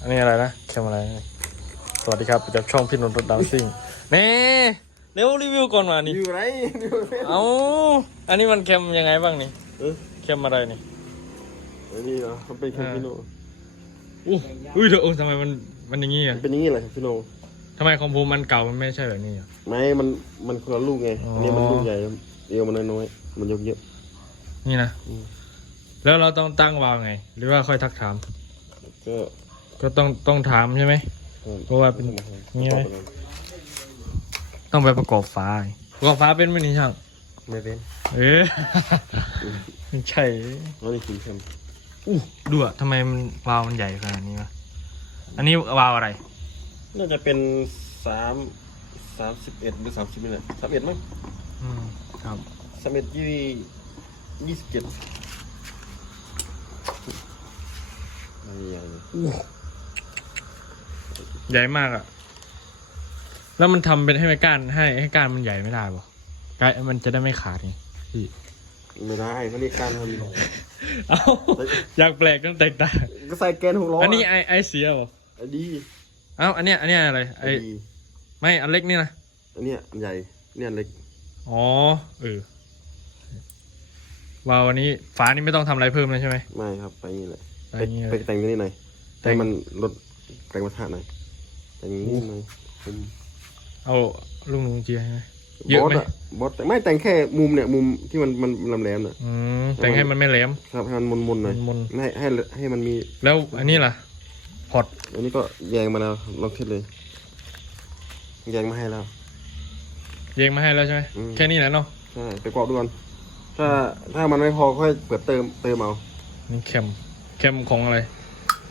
อันนี้อะไรนะแคมอะไรนะสวัสดีครับจากช่องพี่นนท์รถดาวซิ่งนี่เร็วรีวิวก่อนมานี่ อยู่ไรอยู่ไรเอาอันนี้มันแคมยังไงบ้างนี่เออแคมอะไรนี่อันนี้เหรอมันเป็นแคมปิโนอู้อุ้ยเดี๋ยวโอ้ทำไมมันมันอย่างงี้มัอะนเป็นอย่างนี้แหละแคมปิโนทำไมของผมมันเก่ามันไม่ใช่แบบนี้อะไม่มันมันคนละลูกไงอ๋ออัอันนี้มันลูกใหญ่เอวมันน้อยๆมันยกเยอะนี่นะอืมแล้วเราต้องตั้งวาล์วไง หรือว่าค่อยทักถามก็ ก็ต้องต้องถามใช่ไหม เพราะว่าเป็นงี้ไหม ต้องไปประกอบฟ้าไงประกอบฟ้าเป็นไหมนี่ช่าง ไม่เป็นเอ๊ะ ไม่ใช่อันนี้คือแคมอู้ดูอะทำไมมันวาล์วมันใหญ่ขนาดนี้วะ อันนี้วาล์วอะไร น่าจะเป็นสามสามสิบเอ็ดหรือสามสิบนี่แหละสามเอ็ดมั้งอืมครับ สามเอ็ดยี่ยี่สิบเจ็ดอันนี้ใหญ่เลย ใหญ่มากอะแล้วมันทำเป็นให้ไม่ก้านให้ให้ก้านมันใหญ่ไม่ได้ปะก้านมันจะได้ไม่ขาดไงพี่ไม่ได้เขาเรียกการทเอ้าอยากแปลกต้องแตกต่างำก็ใส่แกนหกล้ออัอันนี้ไอไอเสียเหรออันดีเอ้าอันเนี้ยอันเนี้ยอะไรไออันดีไม่อันเล็กนี่นะอันเนี้ยอันใหญ่เนี่ยอันเล็กอ๋อเออวาล์วอันนี้ฝานี่ไม่ต้องทำอะไรเพิ่มเลยใช่ไหมไม่ครับไปอย่างนี้แหละไปไปอย่างงี้เลยไปแต่งตัวนี้หน่อยแต่ให้งมันลดแรงประทะหน่อย แต่งนี้หน่อยผมเอาลูกหนูเจียใช่ไหมเยอะบอไหมสอะบอสแต่ไม่แต่งแค่มุมเนี่ยมุมที่มันมันลำแหลมน่ะ อืมแต่งให้มันไม่แหลม ครับให้มันมนมนๆหน่อยมน ให้ให้ให้มันมี แล้วอันนี้ล่ะพอร์ตอันนี้ก็แยงมาแล้วลองคิดเลย แยงมาให้แล้ว เยงมาให้แล้วใช่ไหมอืม แค่นี้แหละเนาะใช่ไปกรอกดูก่อนถ้าถ้ามันไม่พอค่อยเปิดเติมเติมเอานี่แคมแคมของอะไร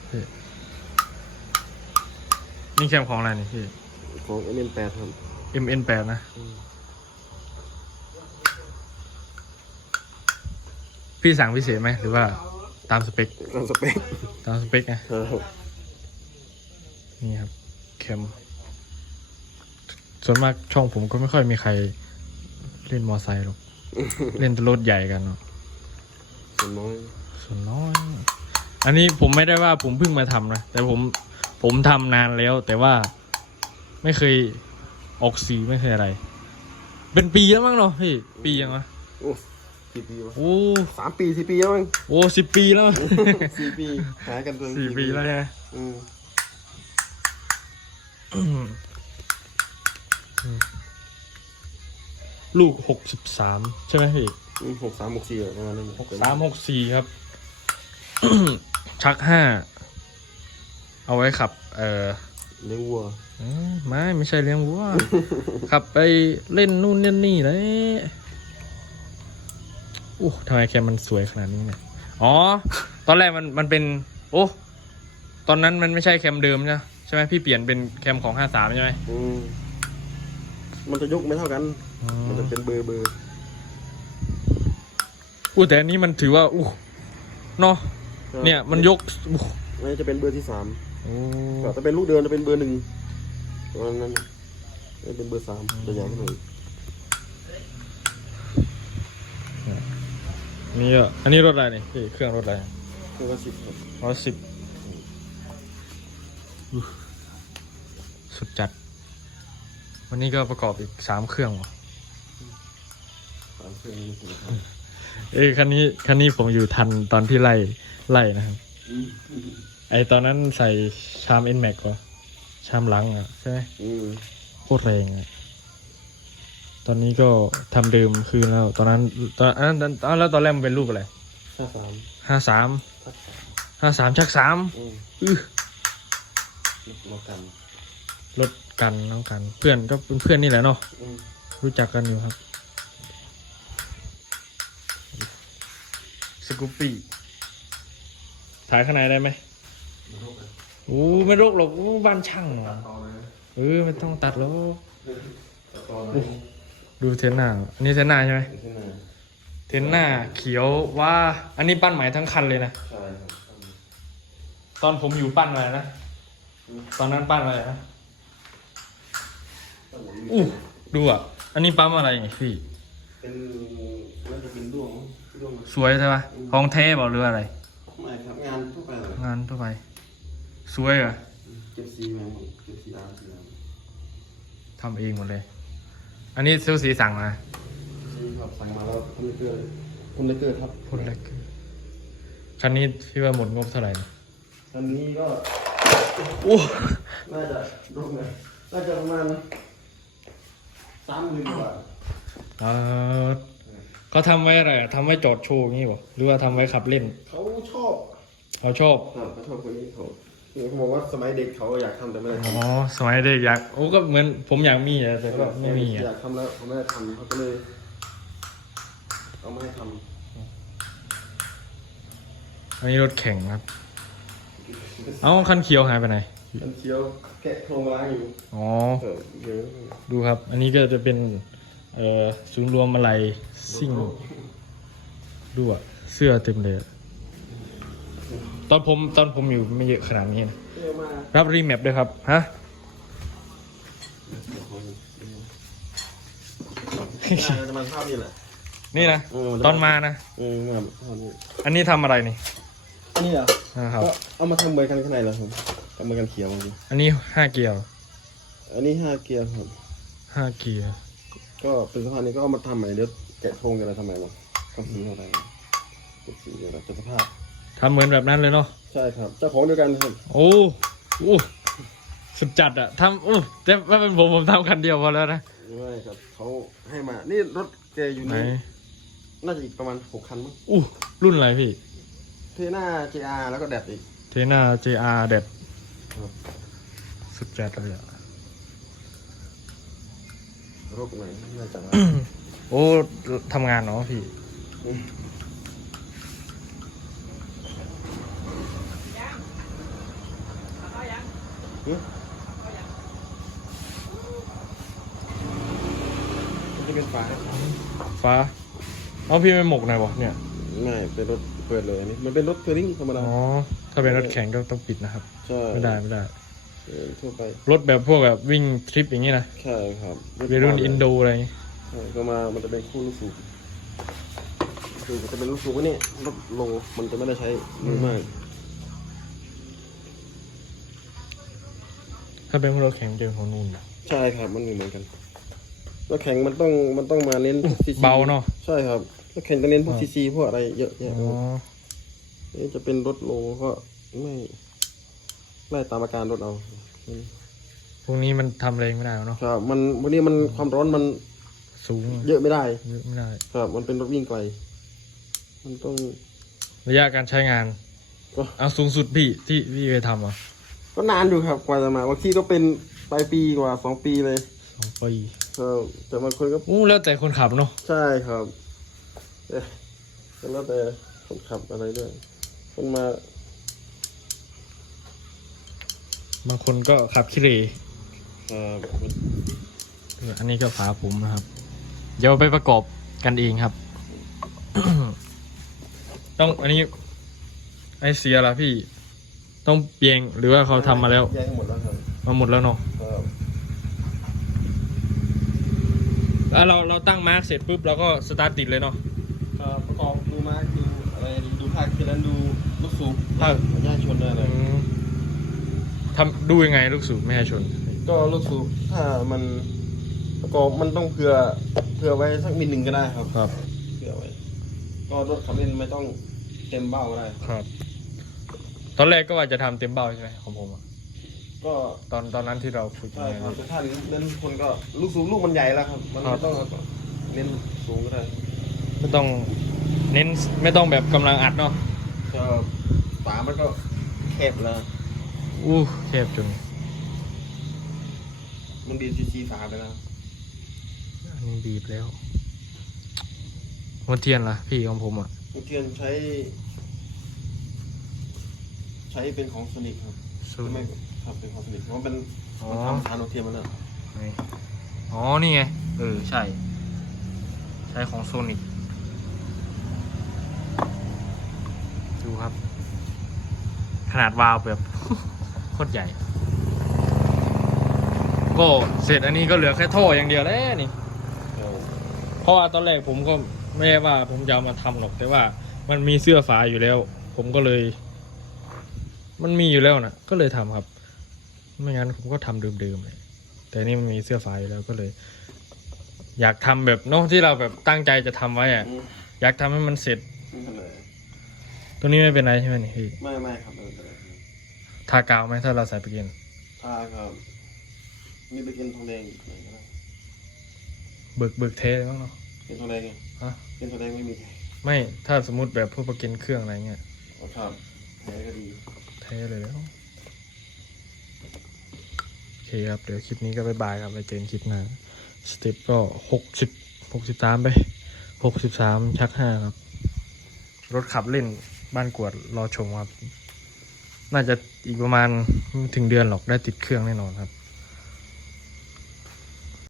พี่ นี่แคมของอะไรนี่พี่ ของเอ็มแปดครับ MN แปดนะอืมพี่สั่งพิเศษไหมหรือว่าตามสเปค ตามสเปค ตามสเปคไงครับนี่ครับแคม ส่วนมากช่องผมก็ไม่ค่อยมีใครเล่นมอไซค์หรอก เล่นแต่รถใหญ่กันเนาะ ส่วนน้อย ส่วนน้อย อันนี้ผมไม่ได้ว่าผมเพิ่งมาทำนะ แต่ผม ผมทำนานแล้ว แต่ว่าไม่เคยออกสีไม่เคยอะไร เป็นปีแล้วมั้งเนาะพี่ ปียังวะโอ้สี่ปีวะโอ้สามปีสี่ปีแล้วมั้งโอ้สิบปีแล้ว สี่ปีหากันจนสี่ปีแล้วใช่ไหมอืมลูกหกสิบสามใช่ไหมพี่อืมหกสามหกสี่ประมาณนั้นหกสามหกสี่ครับ ชักห้า เอาไว้ขับ เออเลี้ยงวัวอืมไม่ไม่ใช่เลี้ยงวัว ขับไปเล่นนู่นเล่นนี่เลยอู้ทำไมแคมมันสวยขนาดนี้เนี่ยอ๋อ ตอนแรกมันมันเป็น โอ้ตอนนั้นมันไม่ใช่แคมเดิมนะใช่ไหมพี่เปลี่ยนเป็นแคมของห้าสามใช่ไหมอืมมันจะยกไม่เท่ากันอ๋มันอจะเป็นเบอร์เบอร์อู้แต่อันนี้มันถือว่าอู้เนาะเนี่ยมันยกอู้นี่จะเป็นเบอร์ที่สาม โอ้แต่เป็นลูกเดินจะเป็นเบอร์หนึ่งประมาณนั้นนี่เป็นเบอร์สามจะใหญ่ขึ้นมาอีกนี่อะอันนี้รถอะไรนี่พี่เครื่องรถอะไรเครื่องละสิบครับร้อยสิบสุดจัด วันนี้ก็ประกอบอีกสามเครื่องว่ะสามเครื่องนี้ครับเอ้ยคันนี้คันนี้ผมอยู่ทันตอนที่ไล่ไล่นะครับอืม ไอตอนนั้นใส่ชามเอ็นแม็กวะชามหลังอะใช่ไหมอืมโคตรแรงอะตอนนี้ก็ทำเดิมคืนแล้ว ตอนนั้นตอนนั้นตอนตอนแล้วตอนแรกมันเป็นรูปอะไรห้าสามห้าสามห้าสามห้าสามชักสามอืมอื้อรถกันรถกันน้องกัน เพื่อนก็เป็นเพื่อนนี่แหละเนาะอืมรู้จักกันอยู่ครับ สกูปปี้ถ่ายข้างในได้ไหม โอ้ไม่รกหรอกโอ้บ้านช่างเหรอต่อเลยเออไม่ต้องตัดแล้วต่อเลยดูเทนหน้าอันนี้เทนหน้าใช่ไหมขึ้นมาเทนหน้าเขียวว่า อันนี้ปั้นใหม่ทั้งคันเลยนะใช่ครับตอนผมอยู่ปั้นอะไรนะตอนนั้นปั้นอะไรนะอู้ดูอะ อันนี้ปั๊มอะไรนี่พี่เป็นน่าจะเป็นด้วงด้วงสวยใช่ปะของเทบอกหรืออะไรไม่ครับงานทั่วไปเลยงานทั่วไป สสวยอะเก็บสีมาหมดเก็บสีอาร์สีอาร์ทำเองหมดเลย อันนี้เซลลสีสั่งมาสีครับสั่งมาแล้วคุณเลเกอร์คุณเลเกอร์ครับพูดเล็กคันนี้พี่ว่าหมดงบเท่าไหร่นะอันนี้ก็โอ้น่าจะรวมกันน่าจะประมาณสามหมื่นกว่าเออเขาทำไว้อะไรอะทำไว้จอดโชว์อย่างงี้บ่หรือว่าทำไว้ขับเล่น เขาชอบ เขาชอบ ครับเขาชอบคนนี้เขา เขาบอกว่าสมัยเด็กเขาอยากทำแต่ไม่ได้อ๋อทำสมัยเด็กอยากโอ้ก็เหมือนผมอยากมีอะแต่ก็ไม่มีออะยากทำแล้วเขาไม่ได้ทำเขาก็เลยเอามาให้ทอันนี้รถแข่งครับเอ้าคันเขียวหายไปไหนำมันเคี้ยวแกะโครงล้างอยู่อ๋อ เออเดี๋ยวดูครับ อันนี้ก็จะเป็น เอ่อศูนย์รวมอะไรซิ่งดูอะเสื้อเต็มเลยอะ ตอนผมตอนผมอยู่ไม่เยอะขนาดนี้นะ เรียกมารับรีแมปด้วยครับ ฮะน่าจะมันภาพนี่แหละ นี่นะ เออ ตอนมานะ เออมาภาพนี้อันนี้ทำอะไรนี่อันนี้เหรอนะครับ ก็เอามาทำเหมือนกันข้างในเหรอครับทำเหมือนกันเขียวจริงอันนี้ห้าเกียร์อันนี้ห้าเกียร์ครับ ห้าเกียร์ก็เป็นสภาพนี้ก็เอามาทำใหม่เดี๋ยวแกะโครงกันแล้วทำใหม่หรอกก็สีอะไรก็สีอะไรจะสภาพ ทำเหมือนแบบนั้นเลยเนาะใช่ครับเจ้าของเดียวกันครับโอ้โอ้สุดจัดอะทำโอ้แต่ถ้าเป็นผมผมทำคันเดียวพอแล้วนะไม่ครับเขาให้มา นี่รถแกอยู่ไหนนี่น่าจะอีกประมาณหกคันมั้งอู้รุ่นอะไรพี่ เทน่า JR แล้วก็แดดอีก เทน่า JR เด็ดครับสุดจัดเลยอะรถไหนน่าจะโอ้ทำงานเนาะพี่ จะเป็นฟ้าฟ้าเอาพี่ไม่หมกหน่อยบ่เนี่ยไม่เป็นรถเปิดเลยอันนี้มันเป็นรถเทอร์ริงธรรมดา อ๋อ ถ้าเป็นรถแข่งก็ต้องปิดนะครับ ใช่ ไม่ได้ไม่ได้เออทั่วไป รถแบบพวกแบบวิ่งทริปอย่างนี้นะ ใช่ครับวัยรุ่นอินโดอะไรอย่างงี้ใช่ก็มา มันจะเป็นคู่ลูกสูบคือมันจะเป็นลูกสูบว่านี่รถโล มันจะไม่ได้ใช้มือมากาเป็นรถแข่งเจอของนู่นใช่ครับมันเหมือนกันรถแข่งมันต้องมันต้องมาเน้นซีซีเบาเนาะใช่ครับรถแข่งต้องเน้นพวกซีซีพวกอะไรเยอะแยะอ๋อนี่จะเป็นรถโลก็ไม่ไล่ตามอาการรถเอาพวกนี้มันทำอะไรไม่ได้เนาะครับ มันวันนี้มันความร้อนมันสูงเยอะไม่ได้ เยอะไม่ได้ ครับ มันเป็นรถวิ่งไกล มันต้อง ระยะการใช้งาน ก็ เอาสูงสุดพี่ที่พี่เคยทำอะ ก็นานอยู่ครับกว่าจะมาบางทีก็เป็นปลายปีกว่าสองปีเลยสองปีครับแต่บางคนก็อู้แล้วแต่คนขับเนาะใช่ครับเอ๊ะแล้วแต่คนขับอะไรด้วยคนมาบางคนก็ขับขี้เหรครับอันนี้ก็ฝาผมนะครับ เดี๋ยวไปประกอบกันเองครับ ต้องอันนี้ไอเสียละพี่ ต้องเปลี่ยนหรือว่าเขาทำมาแล้วแย่งหมดแล้วครับมาหมดแล้วเนาะครับแล้วเราเราตั้งมาร์กเสร็จปุ๊บเราก็สตาร์ทติดเลยเนาะเอ่อประกอบดูมาร์คดูอะไรดูภาคที่นั้นดูลูกสูบภาคย่าชนอะไร อืมทำดูยังไงลูกสูบไม่ให้ชน ก็ลูกสูบถ้ามันประกอบมันต้องเผื่อเผื่อไว้สักมิลหนึ่งก็ได้ครับครับ เผื่อไว้ ก็รถขับเล่นไม่ต้องเต็มเบ้าก็ได้ ครับ ตอนแรกก็ว่าจะทำเต็มเบ้าใช่ไหมของผมอะก็ตอนตอนนั้นที่เราฝึกใช่งานครับแต่ถ้าเล่นคนก็ลูกสูบลูกมันใหญ่แล้วครับ มันครัไม่บต้องเน้นสูงก็ได้ไม่ต้องเน้นไม่ต้องแบบกำลังอัดเนาะก็ฝามันก็แคบแล้วอู้แคบจนมันดีซีซีฝาไปแล้วอันนี้บีบแล้วหัวเทียนล่ะพี่ของผมอะเมื่อกี้ใช้ใช้เป็นของโซนิกครับสู้ไม่ครับเป็นของโซนิกเพราะมันอ๋อ มันทำฐานโอเทียมมาแล้วนี่อ๋อ นี่ไง เออ ใช่ ใช้ของโซนิกดูครับ ขนาดวาล์วแบบ โคตรใหญ่ ก็เสร็จอันนี้ก็เหลือแค่ท่ออย่างเดียวแล้วนี่ เพราะว่าตอนแรกผมก็ไม่ได้ว่าผมจะเอามาทำหรอกแต่ว่ามันมีเสื้อฝาอยู่แล้ว ผมก็เลย มันมีอยู่แล้วนะก็เลยทำครับ ไม่งั้นผมก็ทำเดิมๆเลยแต่นี่มันมีเสื้อฟ้าอยู่แล้วก็เลย อยากทำแบบเนอะที่เราแบบตั้งใจจะทำไว้อะอืมอยากทำให้มันเสร็จไม่เป็นไรตัวนี้ไม่เป็นไรใช่ไหมนี่พี่ไม่ไม่ครับไม่เป็นไรทากาวไหมถ้าเราใส่ไปกินถ้าครับมีไปกินทองแดงอีกหน่อยก็ได้เบิกเบิกเทสบ้างเนาะกินทองแดงไงฮะกินทองแดงไม่มีไม่ถ้าสมมติแบบพวกประกินเครื่องอะไรเงี้ยรสชาติแท้ก็ดี เทเลยแล้ว โอเคครับ เดี๋ยวคลิปนี้ก็บายบายครับไปเจอกันคลิปหน้า สเต็ปก็หกสิบหกสิบสามไปหกสิบสามชักห้าครับ รถขับเล่นบ้านกวดรอชมครับ น่าจะอีกประมาณถึงเดือนหรอกได้ติดเครื่องแน่นอนครับ